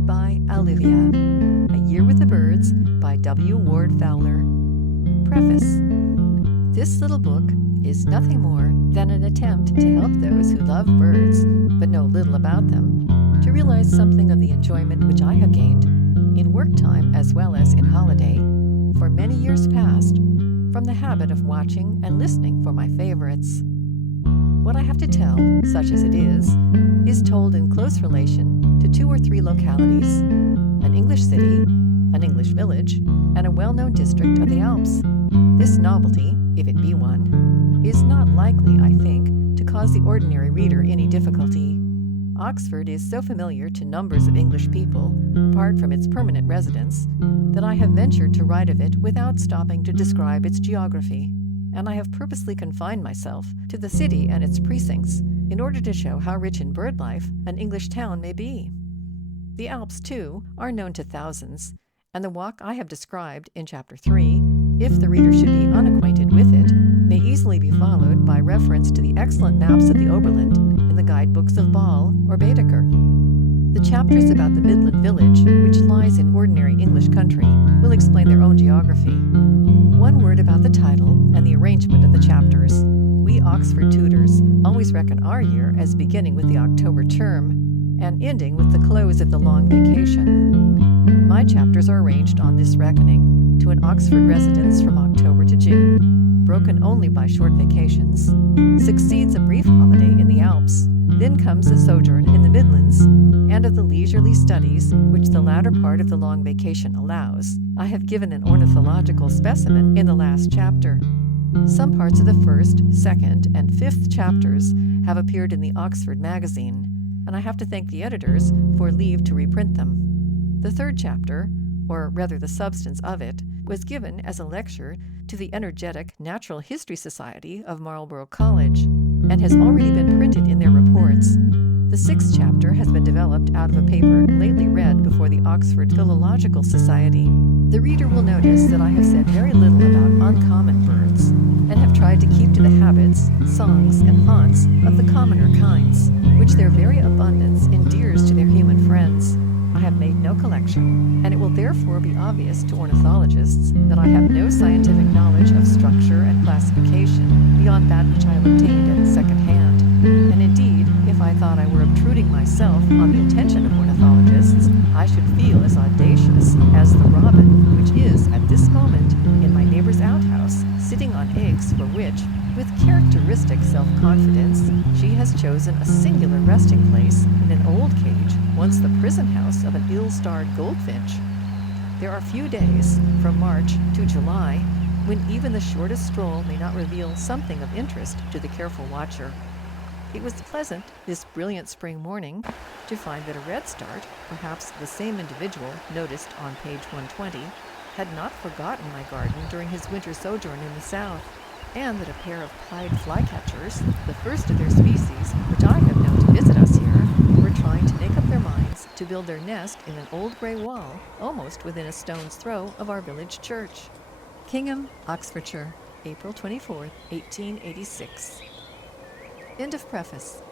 Read by Olivia. A Year with the Birds by W. Warde Fowler. Preface. This little book is nothing more than an attempt to help those who love birds, but know little about them, to realize something of the enjoyment which I have gained, in work time as well as in holiday, for many years past, from the habit of watching and listening for my favorites. What I have to tell, such as it is told in close relation to 2 or 3 localities, an English city, an English village, and a well-known district of the Alps. This novelty, if it be one, is not likely, I think, to cause the ordinary reader any difficulty. Oxford is so familiar to numbers of English people, apart from its permanent residents, that I have ventured to write of it without stopping to describe its geography, and I have purposely confined myself to the city and its precincts in order to show how rich in bird life an English town may be. The Alps, too, are known to thousands, and the walk I have described in Chapter 3, if the reader should be unacquainted with it, may easily be followed by reference to the excellent maps of the Oberland in the guidebooks of Ball or Baedeker. The chapters about the Midland village, which lies in ordinary English country, will explain their own geography. One word about the title and the arrangement of the chapters. We Oxford tutors always reckon our year as beginning with the October term and ending with the close of the long vacation. My chapters are arranged on this reckoning to an Oxford residence from October to June, broken only by short vacations, succeeds a brief holiday in the Alps, then comes a sojourn in the Midlands, and of the leisurely studies which the latter part of the long vacation allows, I have given an ornithological specimen in the last chapter. Some parts of the 1st, 2nd, and 5th chapters have appeared in the Oxford magazine, and I have to thank the editors for leave to reprint them. The 3rd chapter, or rather the substance of it, was given as a lecture to the energetic Natural History Society of Marlborough College, and has already been printed in their reports. The 6th chapter has been developed out of a paper lately read before the Oxford Philological Society. The reader will notice that I have said very little about uncommon birds, and have tried to keep to the habits, songs, and haunts of the commoner kinds, which their very abundance endears to their human friends. I have made no collection, and it will therefore be obvious to ornithologists that I have no scientific knowledge of structure and classification beyond that which I have obtained at second hand. And indeed, if I thought I were obtruding myself on the attention of ornithologists, I should feel as audacious as the robin, which is, at this moment, in my neighbor's outhouse, sitting on eggs for which, with characteristic self-confidence, she has chosen a singular resting place in an old cage, once the prison house of an ill-starred goldfinch. There are few days, from March to July, when even the shortest stroll may not reveal something of interest to the careful watcher. It was pleasant, this brilliant spring morning, to find that a redstart, perhaps the same individual noticed on page 120, had not forgotten my garden during his winter sojourn in the south, and that a pair of pied flycatchers, the first of their species which I have known to visit us here, were trying to make up their minds to build their nest in an old grey wall almost within a stone's throw of our village church. Kingham, Oxfordshire, April 24, 1886. End of preface.